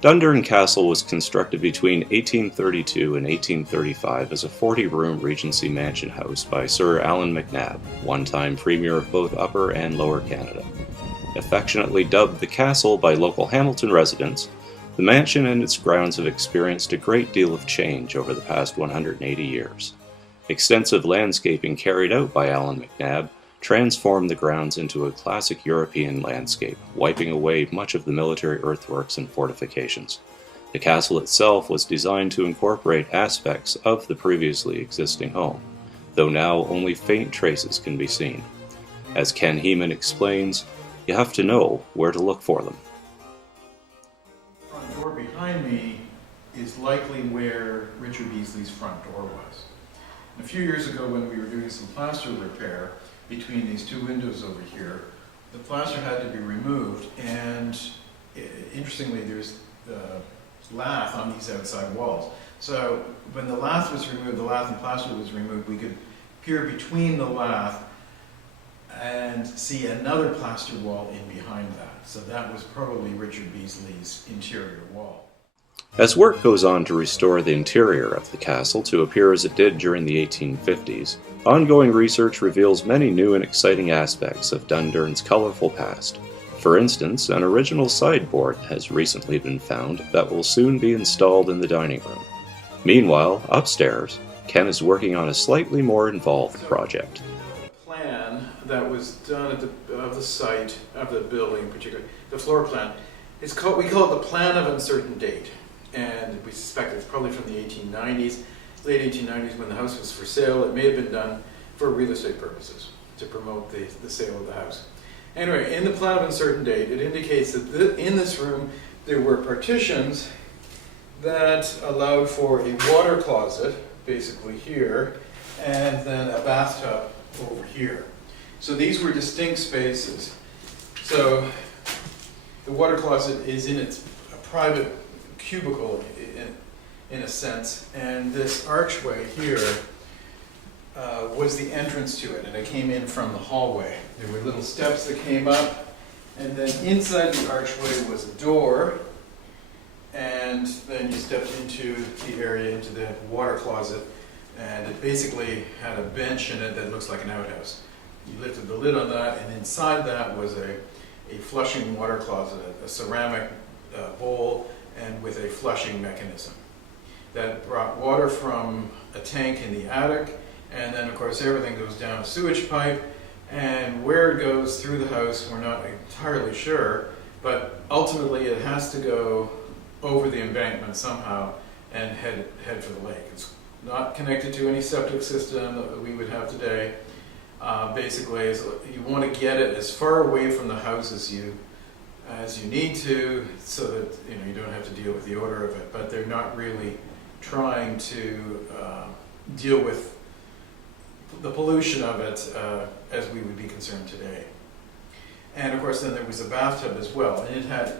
Dundurn Castle was constructed between 1832 and 1835 as a 40-room Regency mansion house by Sir Allan MacNab, one-time Premier of both Upper and Lower Canada. Affectionately dubbed the Castle by local Hamilton residents, the mansion and its grounds have experienced a great deal of change over the past 180 years. Extensive landscaping carried out by Allan MacNab transformed the grounds into a classic European landscape, wiping away much of the military earthworks and fortifications. The castle itself was designed to incorporate aspects of the previously existing home, though now only faint traces can be seen. As Ken Heeman explains, you have to know where to look for them. The front door behind me is likely where Richard Beasley's front door was. A few years ago, when we were doing some plaster repair between these two windows over here, the plaster had to be removed, and interestingly, there's lath on these outside walls. So when the lath was removed, the lath and plaster was removed, we could peer between the lath and see another plaster wall in behind that. So that was probably Richard Beasley's interior wall. As work goes on to restore the interior of the castle to appear as it did during the 1850s, ongoing research reveals many new and exciting aspects of Dundurn's colorful past. For instance, an original sideboard has recently been found that will soon be installed in the dining room. Meanwhile, upstairs, Ken is working on a slightly more involved project. The plan that was done at the site of the building, particularly the floor plan, we call it the Plan of Uncertain Date. And we suspect it's probably from the 1890s, late 1890s, when the house was for sale. It may have been done for real estate purposes, to promote the sale of the house. Anyway, in the Plan of Uncertain Date, it indicates that in this room there were partitions that allowed for a water closet, basically here, and then a bathtub over here. So these were distinct spaces. So the water closet is in its private cubicle in a sense, and this archway here was the entrance to it, and it came in from the hallway. There were little steps that came up, and then inside the archway was a door, and then you stepped into the area, into the water closet, and it basically had a bench in it that looks like an outhouse. You lifted the lid on that, and inside that was a flushing water closet, a ceramic bowl, and with a flushing mechanism that brought water from a tank in the attic, and then of course everything goes down a sewage pipe, and where it goes through the house we're not entirely sure, but ultimately it has to go over the embankment somehow and head for the lake. It's not connected to any septic system that we would have today. Basically, you want to get it as far away from the house as you need to, so that you don't have to deal with the odor of it. But they're not really trying to deal with the pollution of it as we would be concerned today. And of course, then there was a bathtub as well, and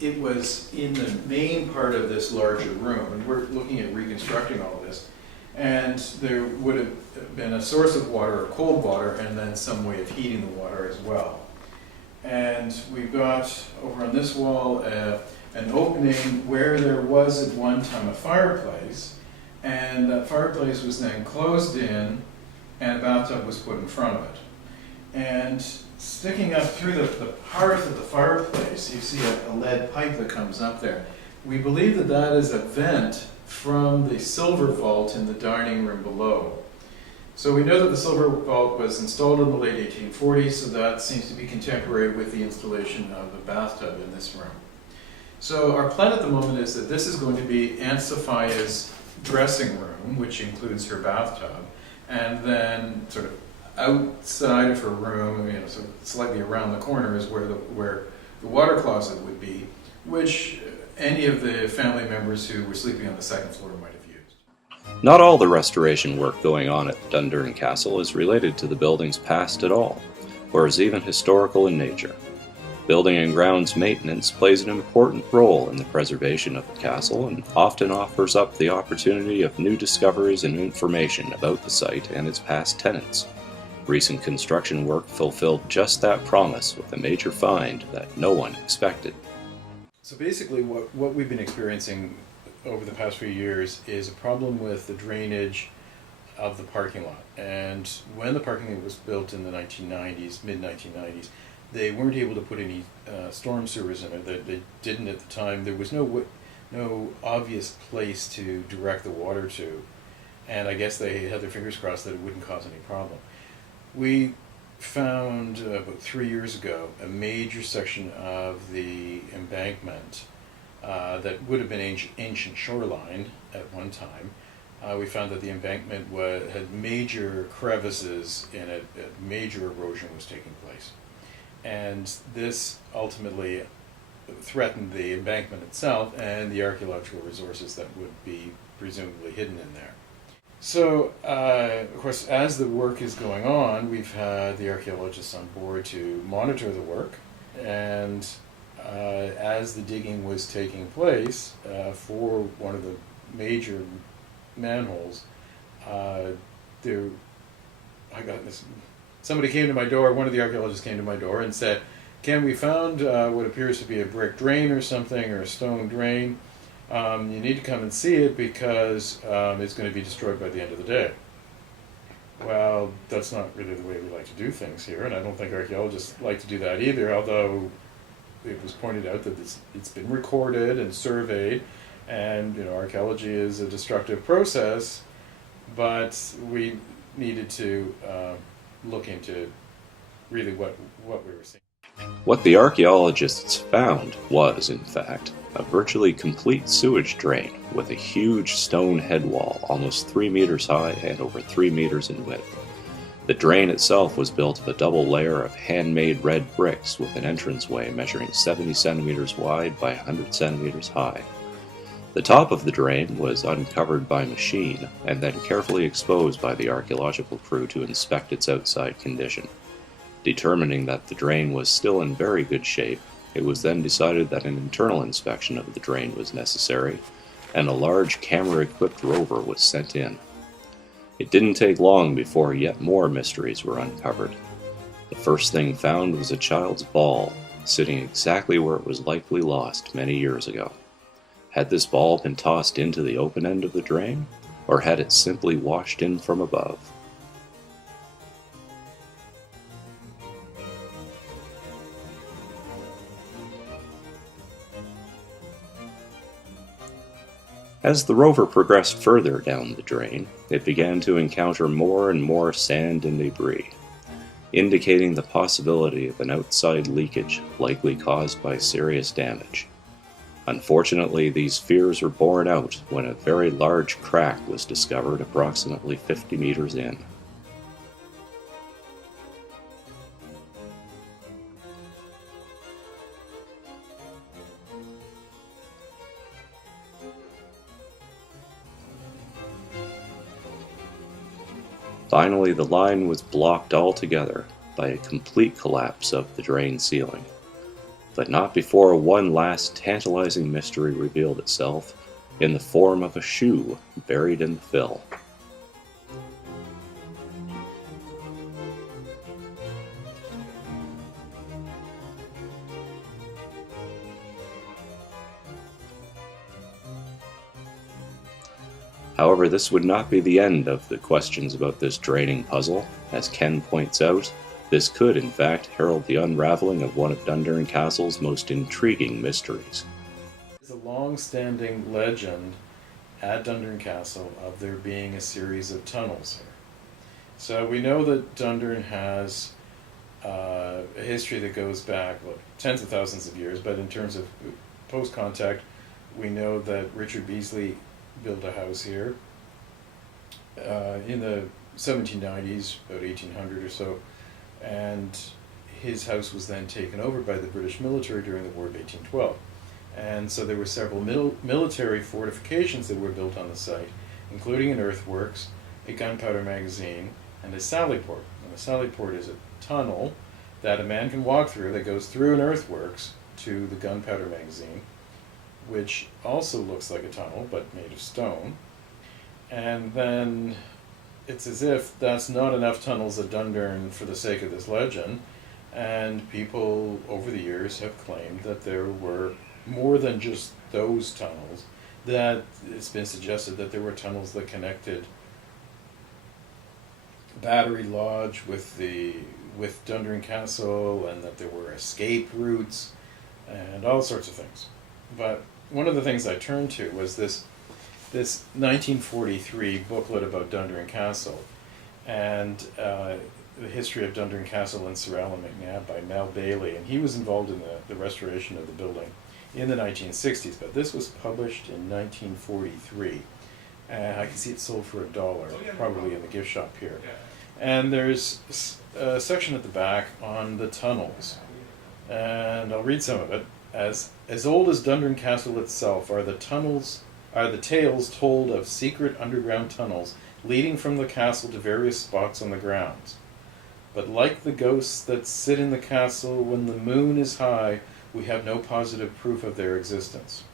it was in the main part of this larger room. And we're looking at reconstructing all of this. And there would have been a source of water, cold water, and then some way of heating the water as well. And we've got over on this wall an opening where there was at one time a fireplace, and that fireplace was then closed in, and a bathtub was put in front of it. And sticking up through the hearth of the fireplace, you see a lead pipe that comes up there. We believe that that is a vent from the silver vault in the dining room below. So we know that the silver vault was installed in the late 1840s, so that seems to be contemporary with the installation of the bathtub in this room. So our plan at the moment is that this is going to be Aunt Sophia's dressing room, which includes her bathtub, and then sort of outside of her room, so slightly around the corner, is where the water closet would be, which any of the family members who were sleeping on the second floor might have used. Not all the restoration work going on at Dundurn Castle is related to the building's past at all, or is even historical in nature. Building and grounds maintenance plays an important role in the preservation of the castle and often offers up the opportunity of new discoveries and information about the site and its past tenants. Recent construction work fulfilled just that promise with a major find that no one expected. So basically what we've been experiencing over the past few years is a problem with the drainage of the parking lot. And when the parking lot was built in the 1990s, mid-1990s, they weren't able to put any storm sewers in it. They didn't at the time. There was no obvious place to direct the water to. And I guess they had their fingers crossed that it wouldn't cause any problem. We found about 3 years ago a major section of the embankment that would have been ancient shoreline at one time. We found that the embankment had major crevices in it, major erosion was taking place. And this ultimately threatened the embankment itself and the archaeological resources that would be presumably hidden in there. So, of course, as the work is going on, we've had the archaeologists on board to monitor the work, and as the digging was taking place for one of the major manholes, somebody came to my door, one of the archaeologists came to my door and said, "Ken, we found what appears to be a brick drain or something, or a stone drain. You need to come and see it because it's going to be destroyed by the end of the day." Well, that's not really the way we like to do things here, and I don't think archaeologists like to do that either, although it was pointed out that it's been recorded and surveyed, and archaeology is a destructive process, but we needed to look into really what we were seeing. What the archaeologists found was, in fact, a virtually complete sewage drain with a huge stone head wall almost 3 meters high and over 3 meters in width. The drain itself was built of a double layer of handmade red bricks with an entranceway measuring 70 centimeters wide by 100 centimeters high. The top of the drain was uncovered by machine and then carefully exposed by the archaeological crew to inspect its outside condition. Determining that the drain was still in very good shape, it was then decided that an internal inspection of the drain was necessary, and a large camera-equipped rover was sent in. It didn't take long before yet more mysteries were uncovered. The first thing found was a child's ball, sitting exactly where it was likely lost many years ago. Had this ball been tossed into the open end of the drain, or had it simply washed in from above? As the rover progressed further down the drain, it began to encounter more and more sand and debris, indicating the possibility of an outside leakage likely caused by serious damage. Unfortunately, these fears were borne out when a very large crack was discovered approximately 50 meters in. Finally, the line was blocked altogether by a complete collapse of the drain ceiling. But not before one last tantalizing mystery revealed itself in the form of a shoe buried in the fill. However, this would not be the end of the questions about this draining puzzle. As Ken points out, this could, in fact, herald the unraveling of one of Dundurn Castle's most intriguing mysteries. There's a long-standing legend at Dundurn Castle of there being a series of tunnels here. So we know that Dundurn has a history that goes back tens of thousands of years, but in terms of post-contact, we know that Richard Beasley built a house here in the 1790s, about 1800 or so, and his house was then taken over by the British military during the War of 1812. And so there were several military fortifications that were built on the site, including an earthworks, a gunpowder magazine, and a sally port. And a sally port is a tunnel that a man can walk through that goes through an earthworks to the gunpowder magazine, which also looks like a tunnel, but made of stone. And then it's as if that's not enough tunnels at Dundurn for the sake of this legend, and people over the years have claimed that there were more than just those tunnels, that it's been suggested that there were tunnels that connected Battery Lodge with Dundurn Castle, and that there were escape routes and all sorts of things. But one of the things I turned to was this 1943 booklet about Dundurn Castle, and the history of Dundurn Castle and Sir Alan McNabb by Mel Bailey, and he was involved in the restoration of the building in the 1960s, but this was published in 1943. And I can see it sold for $1, probably in the gift shop here. And there's a section at the back on the tunnels, and I'll read some of it. As old as Dundurn Castle itself are the tales told of secret underground tunnels leading from the castle to various spots on the grounds. But like the ghosts that sit in the castle when the moon is high, we have no positive proof of their existence.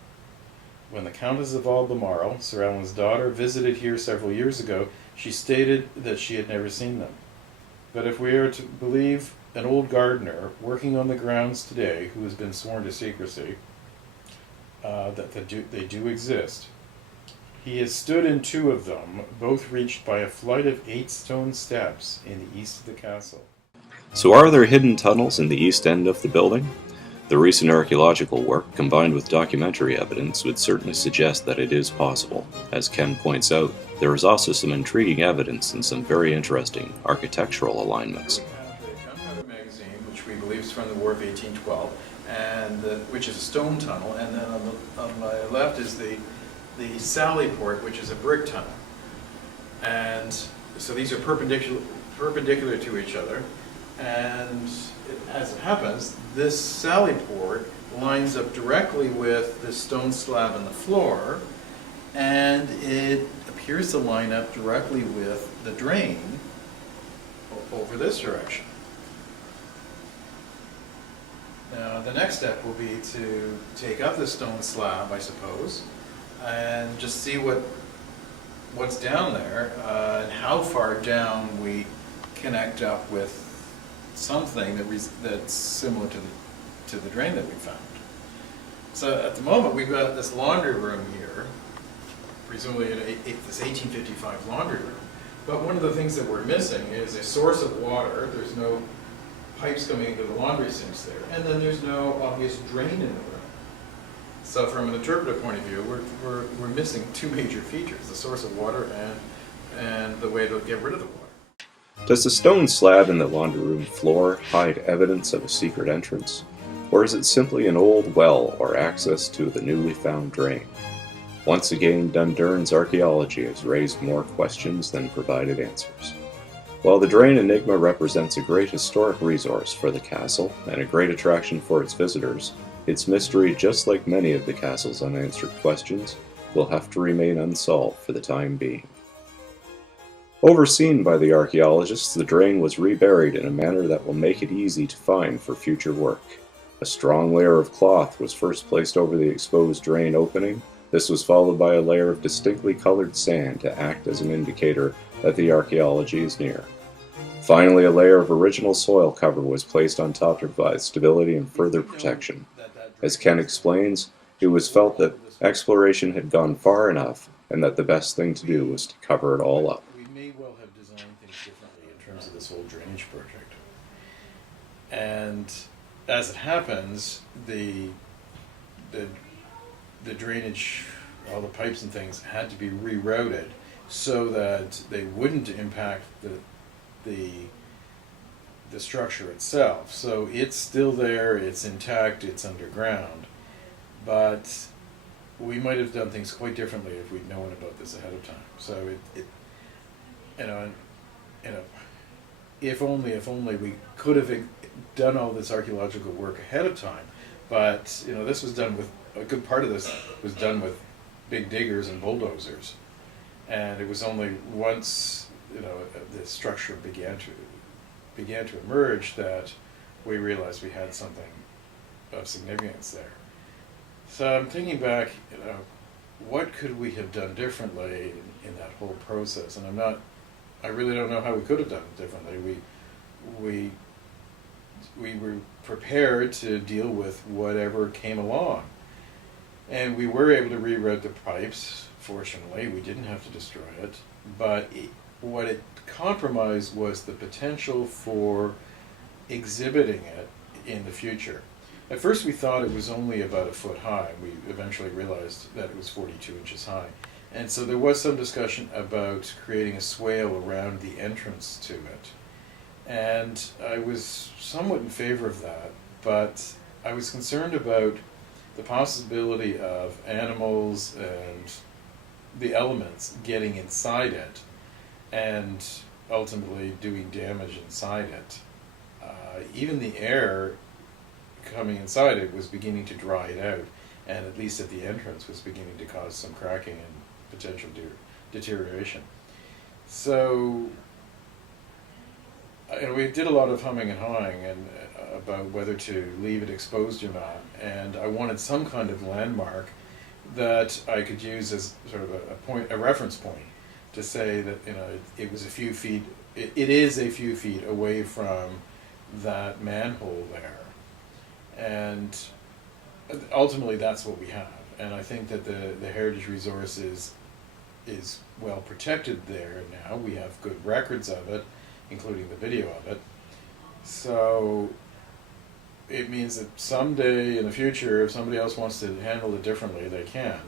When the Countess of Albemarle, Sir Alan's daughter, visited here several years ago, she stated that she had never seen them. But if we are to believe an old gardener working on the grounds today, who has been sworn to secrecy, that they do exist, he has stood in 2 of them, both reached by a flight of 8 stone steps in the east of the castle. So are there hidden tunnels in the east end of the building? The recent archaeological work, combined with documentary evidence, would certainly suggest that it is possible. As Ken points out, there is also some intriguing evidence and some very interesting architectural alignments. We have the Gunpowder Magazine, which we believe is from the War of 1812, and which is a stone tunnel, and then on my left is the Sallyport, which is a brick tunnel. And so these are perpendicular to each other, and as it happens, this Sallyport lines up directly with the stone slab in the floor, and it appears to line up directly with the drain over this direction. Now, the next step will be to take up the stone slab, I suppose, and just see what's down there, and how far down we connect up with something that's similar to the drain that we found. So at the moment we've got this laundry room here, presumably this 1855 laundry room. But one of the things that we're missing is a source of water. There's no pipes coming into the laundry sinks there, and then there's no obvious drain in the room. So from an interpretive point of view, we're missing 2 major features: the source of water and the way to get rid of the water. Does the stone slab in the laundry room floor hide evidence of a secret entrance? Or is it simply an old well or access to the newly found drain? Once again, Dundurn's archaeology has raised more questions than provided answers. While the drain enigma represents a great historic resource for the castle and a great attraction for its visitors, its mystery, just like many of the castle's unanswered questions, will have to remain unsolved for the time being. Overseen by the archaeologists, the drain was reburied in a manner that will make it easy to find for future work. A strong layer of cloth was first placed over the exposed drain opening. This was followed by a layer of distinctly colored sand to act as an indicator that the archaeology is near. Finally, a layer of original soil cover was placed on top to provide stability and further protection. As Ken explains, it was felt that exploration had gone far enough and that the best thing to do was to cover it all up. We may well have designed things differently in terms of this whole drainage project. And as it happens, the drainage, all the pipes and things had to be rerouted so that they wouldn't impact the structure itself. So it's still there, it's intact, it's underground, but we might have done things quite differently if we'd known about this ahead of time. So if only we could have done all this archaeological work ahead of time. But this was done with a good part of this was done with big diggers and bulldozers, and it was only once the structure began to emerge that we realized we had something of significance there. So I'm thinking back, what could we have done differently in that whole process? And I really don't know how we could have done it differently. We were prepared to deal with whatever came along, And we were able to reroute the pipes. Fortunately, we didn't have to destroy it. But what it compromised was the potential for exhibiting it in the future. At first we thought it was only about a foot high. We eventually realized that it was 42 inches high. And so there was some discussion about creating a swale around the entrance to it. And I was somewhat in favor of that, but I was concerned about the possibility of animals and the elements getting inside it and ultimately doing damage inside it. Even the air coming inside it was beginning to dry it out, and at least at the entrance was beginning to cause some cracking and potential deterioration. So, we did a lot of humming and hawing and about whether to leave it exposed or not, and I wanted some kind of landmark that I could use as sort of a reference point to say that it was a few feet. It is a few feet away from that manhole there, and ultimately that's what we have. And I think that the heritage resource is well protected there now. We have good records of it, including the video of it. So it means that someday in the future, if somebody else wants to handle it differently, they can.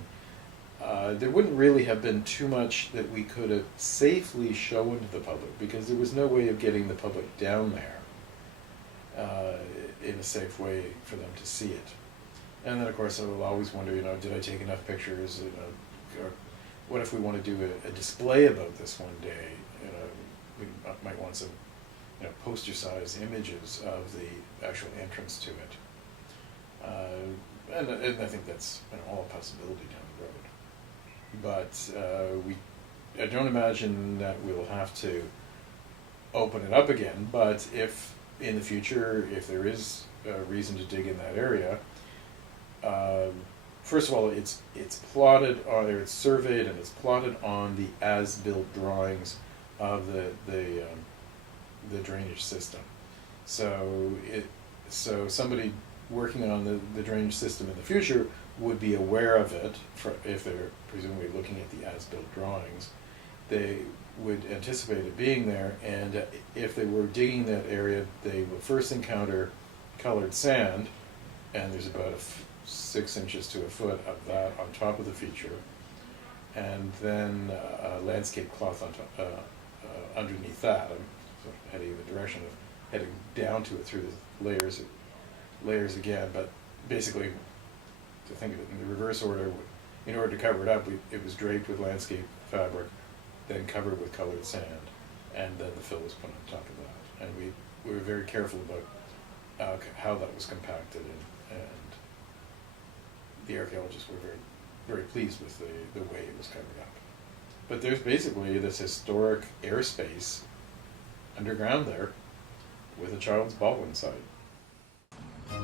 There wouldn't really have been too much that we could have safely shown to the public, because there was no way of getting the public down there in a safe way for them to see it. And then, of course, I will always wonder, did I take enough pictures? Or what if we want to do a display about this one day? We might want some, poster-sized images of the actual entrance to it. And I think that's all a possibility down the road. But I don't imagine that we'll have to open it up again. But if in the future, if there is a reason to dig in that area, first of all, it's plotted, or it's surveyed and it's plotted on the as-built drawings of the drainage system. So somebody working on the drainage system in the future would be aware of it, if they're presumably looking at the as-built drawings. They would anticipate it being there, and if they were digging that area, they would first encounter colored sand, and there's about 6 inches to a foot of that on top of the feature, and then a landscape cloth on top, underneath that. I'm sort of heading in the direction of heading down to it through the layers again, but basically, to think of it in the reverse order, in order to cover it up, it was draped with landscape fabric, then covered with colored sand, and then the fill was put on top of that. And we were very careful about how that was compacted, and the archaeologists were very, very pleased with the way it was covered up. But there's basically this historic airspace underground there with a child's ball inside.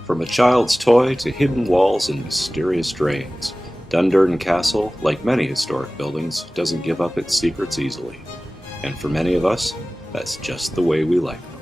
From a child's toy to hidden walls and mysterious drains, Dundurn Castle, like many historic buildings, doesn't give up its secrets easily. And for many of us, that's just the way we like them.